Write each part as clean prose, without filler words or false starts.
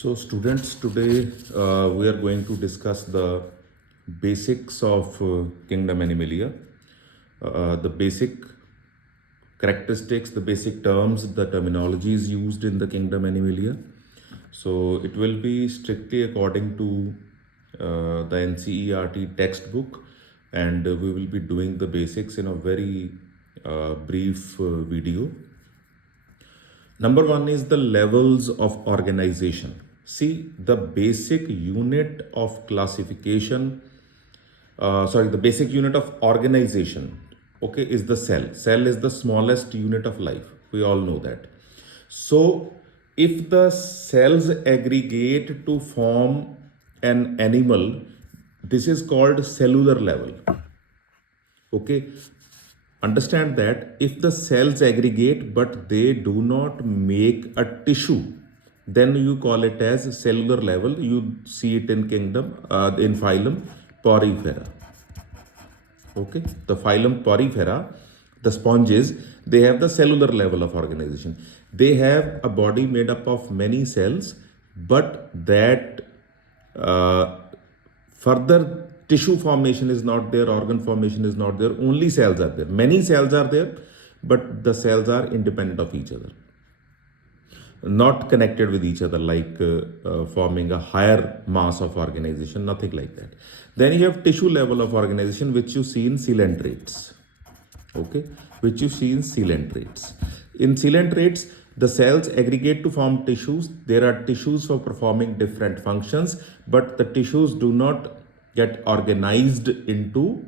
So, students, today we are going to discuss the basics of Kingdom Animalia, the basic characteristics, the basic terms, the terminologies used in the Kingdom Animalia. So, it will be strictly according to the NCERT textbook, and we will be doing the basics in a very brief video. Number one is the levels of organization. See, the basic unit of classification, the basic unit of organization, okay, is the cell. Cell is the smallest unit of life. We all know that. So, if the cells aggregate to form an animal, this is called cellular level. Okay, understand that if the cells aggregate but they do not make a tissue, then you call it as cellular level. You see it in in phylum Porifera. Okay, the phylum Porifera, the sponges, they have the cellular level of organization. They have a body made up of many cells, but that further tissue formation is not there, organ formation is not there, only cells are there. Many cells are there, but the cells are independent of each other, not connected with each other, like forming a higher mass of organization, nothing like that. Then you have tissue level of organization, which you see in coelentrates. Okay, which you see in coelentrates. In coelentrates, the cells aggregate to form tissues. There are tissues for performing different functions, but the tissues do not get organized into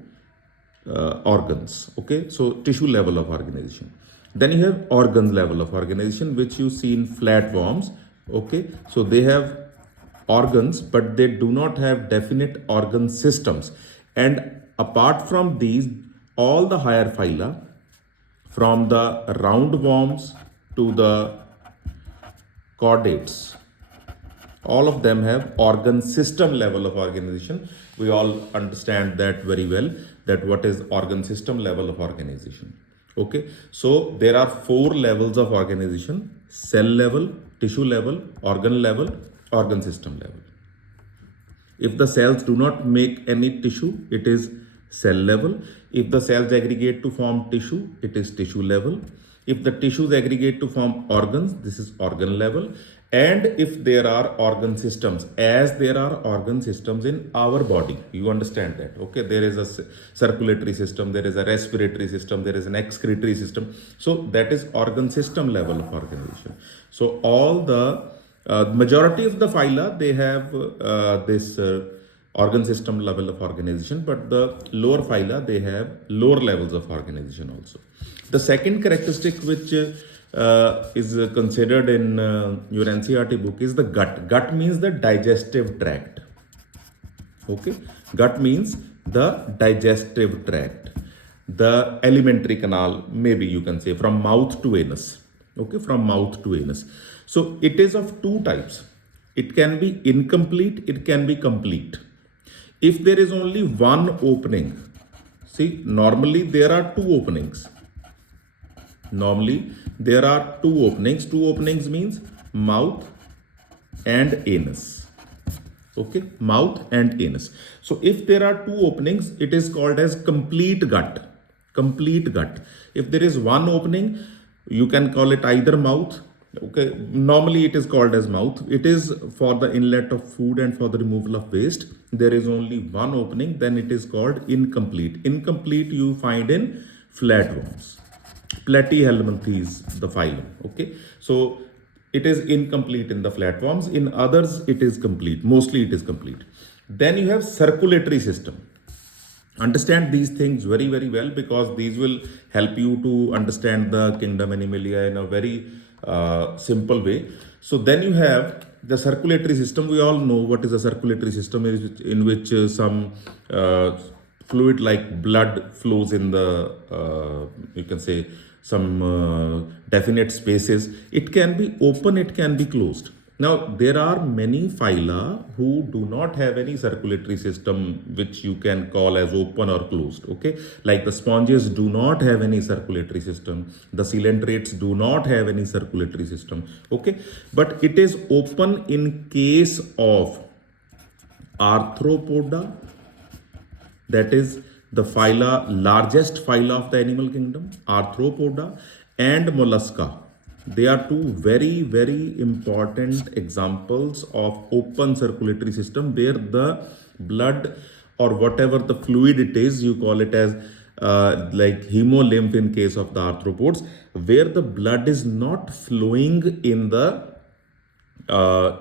organs. Okay, so tissue level of organization. Then you have organs level of organization, which you see in flatworms. Okay, so they have organs, but they do not have definite organ systems. And apart from these, all the higher phyla, from the roundworms to the chordates, all of them have organ system level of organization. We all understand that very well, that what is organ system level of organization. Okay, so there are 4 levels of organization: cell level, tissue level, organ system level. If the cells do not make any tissue, it is cell level. If the cells aggregate to form tissue, it is tissue level. If the tissues aggregate to form organs, this is organ level. And if there are organ systems, as there are organ systems in our body, you understand that. Okay, there is a circulatory system, there is a respiratory system, there is an excretory system. So that is organ system level of organization. So all the majority of the phyla, they have this organ system level of organization, but the lower phyla, they have lower levels of organization also. The second characteristic which is considered in your NCERT book is the gut. Gut means the digestive tract. Okay, gut means the digestive tract, the alimentary canal, maybe you can say, from mouth to anus. Okay, from mouth to anus. So it is of 2 types. It can be incomplete, it can be complete. If there is only one opening, see, normally there are 2 openings. Normally there are 2 openings. 2 openings means mouth and anus. Okay, mouth and anus. So if there are 2 openings, it is called as complete gut. Complete gut. If there is one opening, you can call it either mouth. Okay, normally it is called as mouth. It is for the inlet of food and for the removal of waste. There is only one opening, then it is called incomplete. Incomplete you find in flatworms. Platyhelminthes is the phylum. Okay, so it is incomplete in the flatworms. In others, it is complete. Mostly it is complete. Then you have circulatory system. Understand these things very, very well, because these will help you to understand the Kingdom Animalia in a very simple way. So then you have the circulatory system. We all know what is a circulatory system, in which some fluid like blood flows in the, you can say, some definite spaces. It can be open, it can be closed. Now, there are many phyla who do not have any circulatory system which you can call as open or closed. Okay, like the sponges do not have any circulatory system, the coelentrates do not have any circulatory system. Okay, but it is open in case of arthropoda, that is the phyla, largest phyla of the animal kingdom, arthropoda, and mollusca. They are two very, very important examples of open circulatory system where the blood or whatever the fluid it is, you call it as like hemolymph in case of the arthropods, where the blood is not flowing in the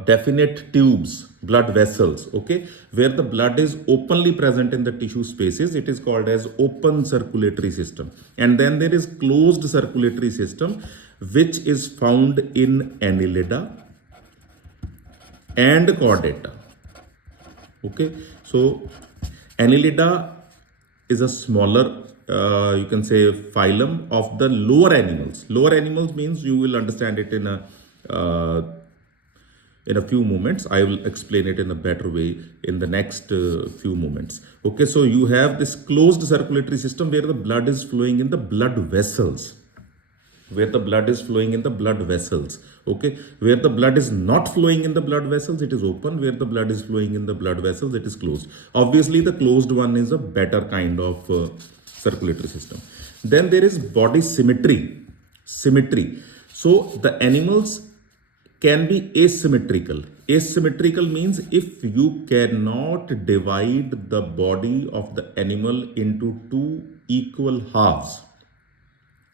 definite tubes, blood vessels, okay, where the blood is openly present in the tissue spaces, it is called as open circulatory system. And then there is closed circulatory system, which is found in Annelida and Chordata. Okay, so Annelida is a smaller, you can say, phylum of the lower animals. Lower animals means you will understand it in a few moments. I will explain it in a better way in the next few moments. Okay, so you have this closed circulatory system where the blood is flowing in the blood vessels. Where the blood is flowing in the blood vessels. Okay, where the blood is not flowing in the blood vessels, it is open. Where the blood is flowing in the blood vessels, it is closed. Obviously, the closed one is a better kind of circulatory system. Then there is body symmetry. Symmetry. So the animals can be asymmetrical. Asymmetrical means if you cannot divide the body of the animal into two equal halves.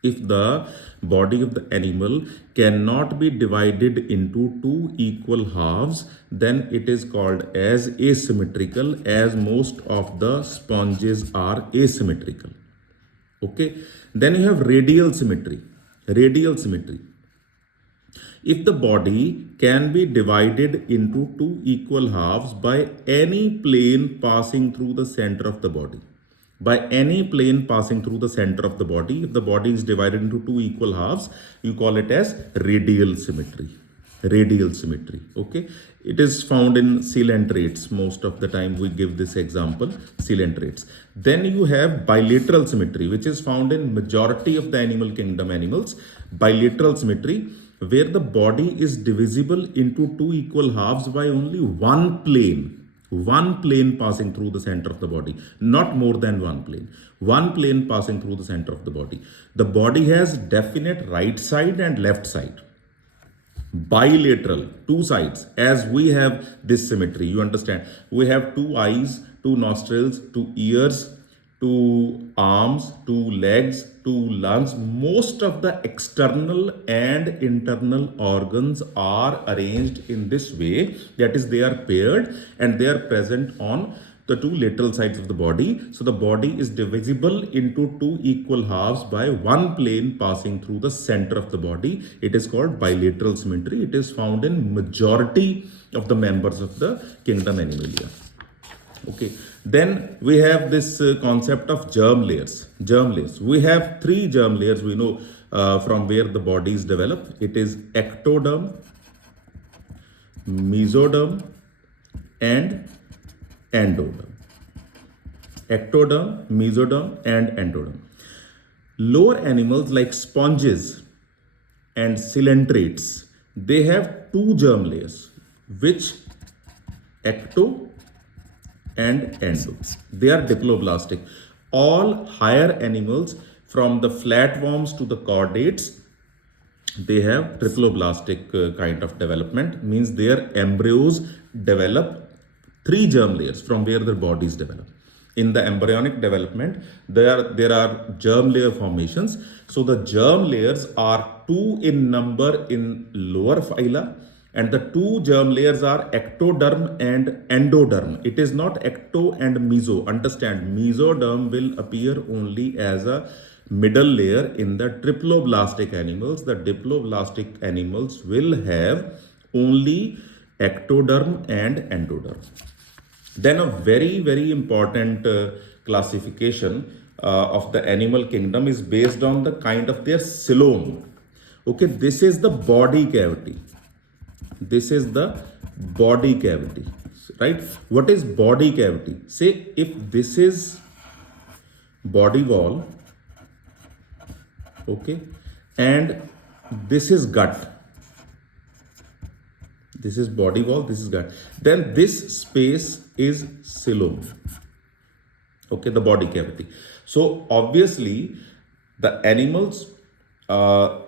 If the body of the animal cannot be divided into two equal halves, then it is called as asymmetrical, as most of the sponges are asymmetrical. Okay. Then you have radial symmetry. Radial symmetry. If the body can be divided into two equal halves by any plane passing through the center of the body, by any plane passing through the center of the body, if the body is divided into two equal halves, you call it as radial symmetry. Radial symmetry. Okay, it is found in coelentrates. Most of the time we give this example, coelentrates. Then you have bilateral symmetry, which is found in majority of the animal kingdom animals. Bilateral symmetry, where the body is divisible into two equal halves by only one plane passing through the center of the body, not more than one plane passing through the center of the body. The body has definite right side and left side. Bilateral, two sides, as we have this symmetry, you understand, we have two eyes, two nostrils, two ears, two arms, two legs, two lungs. Most of the external and internal organs are arranged in this way, that is, they are paired and they are present on the two lateral sides of the body. So the body is divisible into two equal halves by one plane passing through the center of the body. It is called bilateral symmetry. It is found in majority of the members of the kingdom Animalia. Okay, then we have this concept of germ layers. Germ layers. We have three germ layers we know from where the body is developed. It is ectoderm, mesoderm, and endoderm. Ectoderm, mesoderm, and endoderm. Lower animals like sponges and coelentrates, they have two germ layers, which ecto and endo. They are diploblastic. All higher animals, from the flatworms to the chordates, they have triploblastic kind of development, means their embryos develop three germ layers from where their bodies develop. In the embryonic development, there are germ layer formations. So the germ layers are two in number in lower phyla, and the two germ layers are ectoderm and endoderm. It is not ecto and meso. Understand, mesoderm will appear only as a middle layer in the triploblastic animals. The diploblastic animals will have only ectoderm and endoderm. Then a very, very important classification of the animal kingdom is based on the kind of their coelom. Okay, this is the body cavity. This is the body cavity, right? What is body cavity? Say if this is body wall, okay, and this is gut. This is body wall, this is gut. Then this space is coelom. Okay, the body cavity. So obviously the animals, there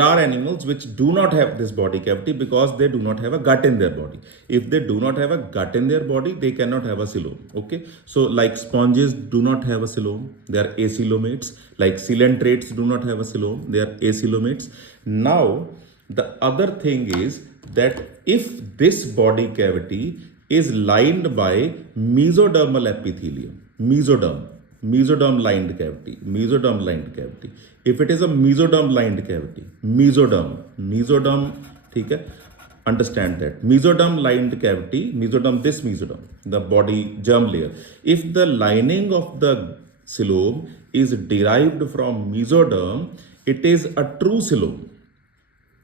are animals which do not have this body cavity because they do not have a gut in their body. If they do not have a gut in their body, they cannot have a coelom. Okay, so like sponges do not have a coelom, they are acoelomates. Like coelentrates do not have a coelom, they are acoelomates. Now the other thing is that if this body cavity is lined by mesodermal epithelium, mesoderm lined cavity, if it is a mesoderm lined cavity, mesoderm, ठीक है, understand that mesoderm lined cavity, mesoderm, the body germ layer, if the lining of the coelom is derived from mesoderm, it is a true coelom.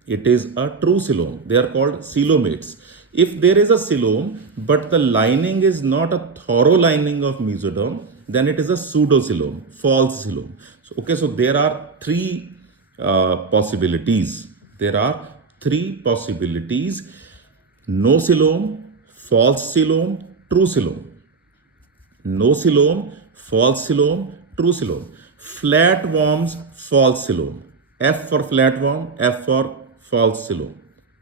It is a true coelom. They are called coelomates. If there is a coelom, but the lining is not a thorough lining of mesoderm, then it is a pseudocoelom, false coelom. So, okay, so there are three possibilities. There are three possibilities: no coelom, false coelom, true coelom. No coelom, false coelom, true coelom. Flatworms, false coelom. F for flatworm, F for false coelom.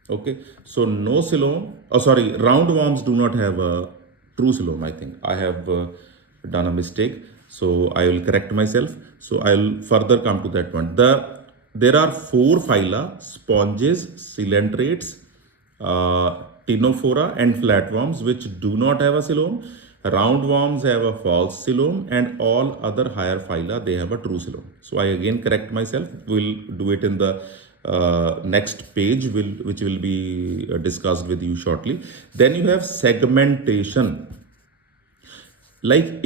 Okay, so no coelom, roundworms do not have a true coelom. I think I have done a mistake, so I will correct myself. So I will further come to that one. There are four phyla: sponges, coelentrates, ctenophora, and flatworms, which do not have a coelom. Roundworms have a false coelom, and all other higher phyla, they have a true coelom. So I again correct myself. We'll do it in the next page, which will be discussed with you shortly. Then you have segmentation. Like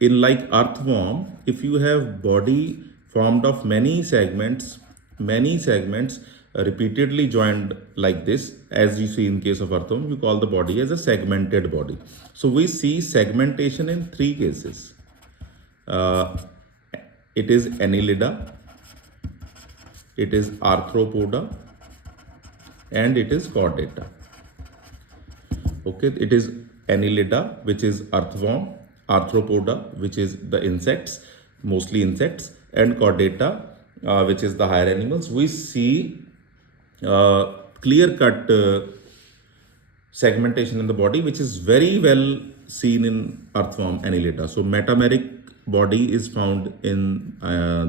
like earthworm, if you have body formed of many segments repeatedly joined like this, as you see in case of earthworm, you call the body as a segmented body. So we see segmentation in three cases. It is Annelida, it is Arthropoda, and it is Chordata. Okay, it is Annelida, which is earthworm; Arthropoda, which is the insects, mostly insects; and Chordata, which is the higher animals. We see clear-cut segmentation in the body, which is very well seen in earthworm Annelida. So metameric body is found in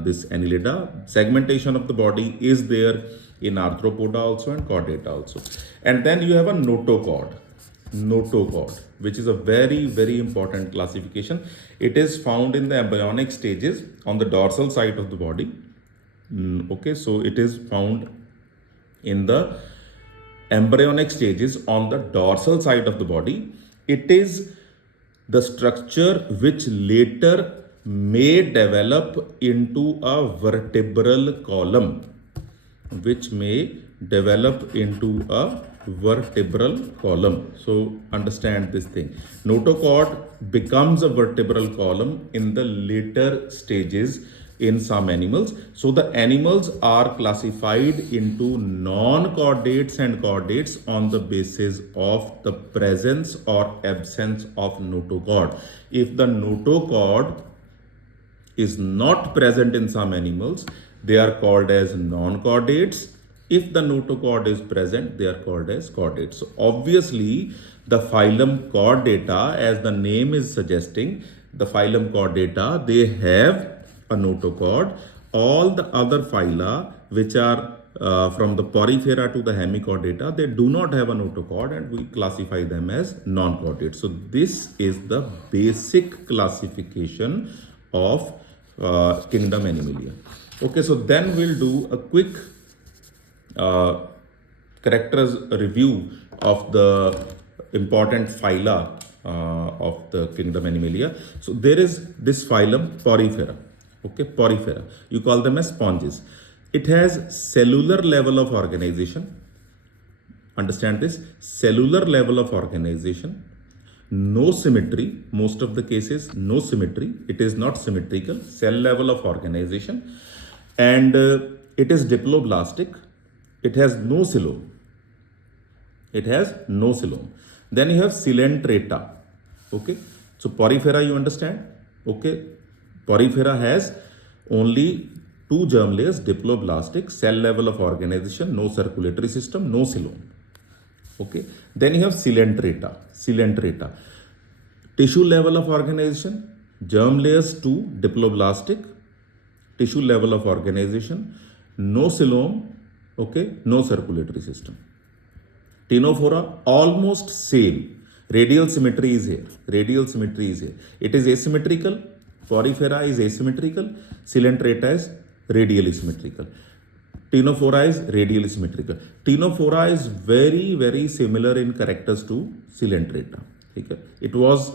this Annelida. Segmentation of the body is there in Arthropoda also and Chordata also. And then you have a notochord, which is a very, very important classification. It is found in the embryonic stages on the dorsal side of the body. Okay, so it is found in the embryonic stages on the dorsal side of the body. It is the structure which later may develop into a vertebral column, So understand this thing. Notochord becomes a vertebral column in the later stages in some animals. So the animals are classified into non-chordates and chordates on the basis of the presence or absence of notochord. If the notochord is not present in some animals, they are called as non-chordates. If the notochord is present, they are called as chordates. So obviously, the phylum Chordata, as the name is suggesting, the phylum Chordata, they have a notochord. All the other phyla, which are from the Porifera to the Hemichordata, they do not have a notochord, and we classify them as non-chordates. So this is the basic classification of kingdom Animalia. Okay, so then we'll do a quick characters review of the important phyla of the kingdom Animalia. So there is this phylum Porifera. Okay, Porifera. You call them as sponges. It has cellular level of organization. Understand this, cellular level of organization, no symmetry, most of the cases, no symmetry, it is not symmetrical, cell level of organization, and it is diploblastic, it has no coelom. It has no coelom. Then you have Coelenterata. Okay. So Porifera, you understand? Okay. Porifera has only two germ layers, diploblastic, cell level of organization, no circulatory system, no coelom. Okay. Then you have Coelenterata. Coelenterata. Tissue level of organization, germ layers 2, diploblastic, tissue level of organization, no coelom, okay, no circulatory system. Ctenophora, almost same. Radial symmetry is here. Radial symmetry is here. It is asymmetrical. Porifera is asymmetrical. Coelenterata is radially symmetrical. Ctenophora is radially symmetrical. Ctenophora is very, very similar in characters to Coelenterata. Okay? It was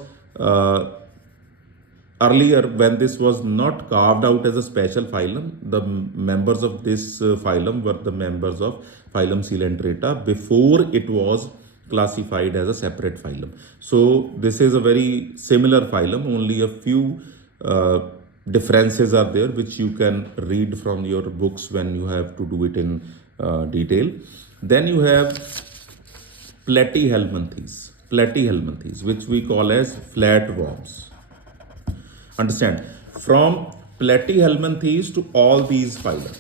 earlier, when this was not carved out as a special phylum, the members of this phylum were the members of phylum Coelenterata before it was classified as a separate phylum. So this is a very similar phylum, only a few differences are there which you can read from your books when you have to do it in detail. Then you have Platyhelminthes, which we call as flatworms. Understand, from Platyhelminthes to all these phyla,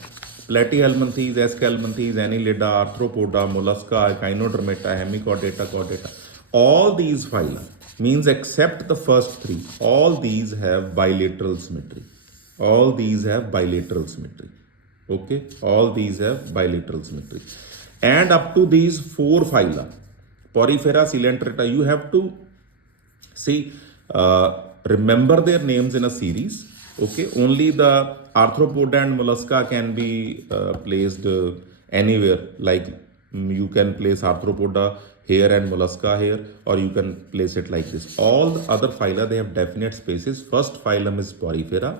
Platyhelminthes, Aschelminthes, Annelida, Arthropoda, Mollusca, Echinodermata, Hemichordata, Chordata, all these phyla, means except the first three, all these have bilateral symmetry. All these have bilateral symmetry. Okay, all these have bilateral symmetry. And up to these four phyla, Porifera, Coelenterata, you have to see, remember their names in a series. Okay, only the Arthropoda and Mollusca can be placed anywhere. Like you can place Arthropoda here and Mollusca here, or you can place it like this. All the other phyla, they have definite spaces. First phylum is Porifera,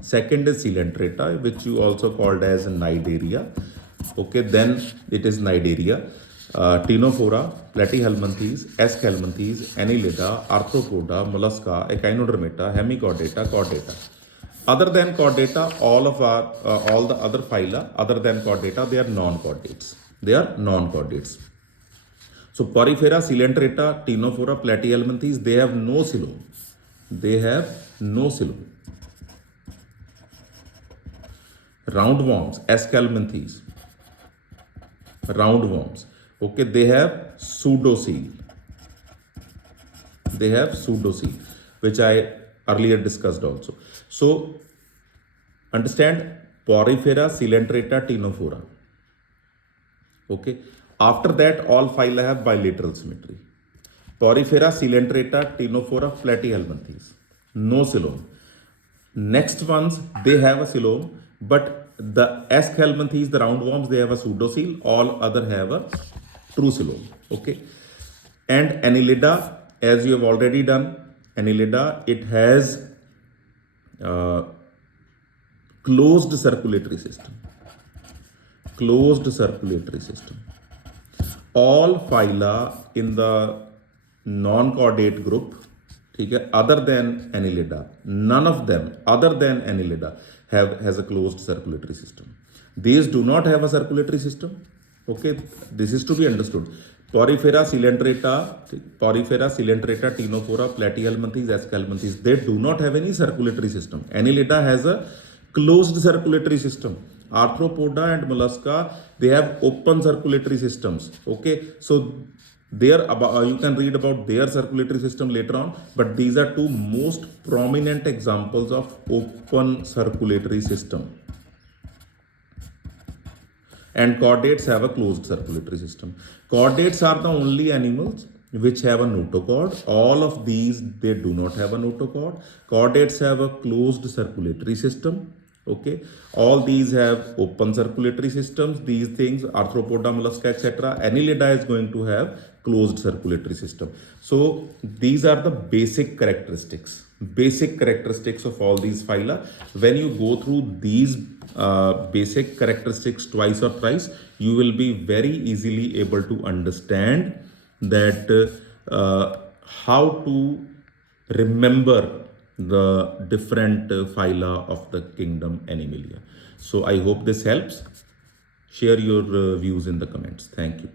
second is Coelenterata, which you also called as Cnidaria. Okay, then it is Cnidaria. Ctenophora, Platyhelminthes, Aschelminthes, Annelida, Arthropoda, Mollusca, Echinodermata, Hemichordata, Chordata. Other than Chordata, all the other phyla, other than Chordata, they are non-chordates. They are non-chordates. So Porifera, Coelenterata, Ctenophora, Platyhelminthes, they have no coelom. They have no coelom. Roundworms, Aschelminthes, roundworms. Okay, they have pseudocele. They have pseudocele, which I earlier discussed also. So, understand, Porifera, Coelenterata, Ctenophora. Okay, after that, all phyla have bilateral symmetry. Porifera, Coelenterata, Ctenophora, Platyhelminthes, no coelom. Next ones, they have a coelom, but the Aschelminthes, the roundworms, they have a pseudocele. All other have a true coelom. Okay, and Annelida, as you have already done, Annelida, it has closed circulatory system. Closed circulatory system. All phyla in the non-chordate group, other than Annelida, none of them other than Annelida has a closed circulatory system. These do not have a circulatory system. Okay, this is to be understood. Porifera, Coelenterata, Ctenophora, Platyhelminthes, Aschelminthes, they do not have any circulatory system. Annelida has a closed circulatory system. Arthropoda and Mollusca, they have open circulatory systems. Okay, so there you can read about their circulatory system later on, but these are two most prominent examples of open circulatory system. And chordates have a closed circulatory system. Chordates are the only animals which have a notochord. All of these, they do not have a notochord. Chordates have a closed circulatory system. Okay, all these have open circulatory systems. These things, arthropoda, mollusca, etc. Annelida is going to have closed circulatory system. So these are the basic characteristics of all these phyla. When you go through these basic characteristics twice or thrice, you will be very easily able to understand that how to remember the different phyla of the kingdom Animalia. So I hope this helps. Share your views in the comments. Thank you.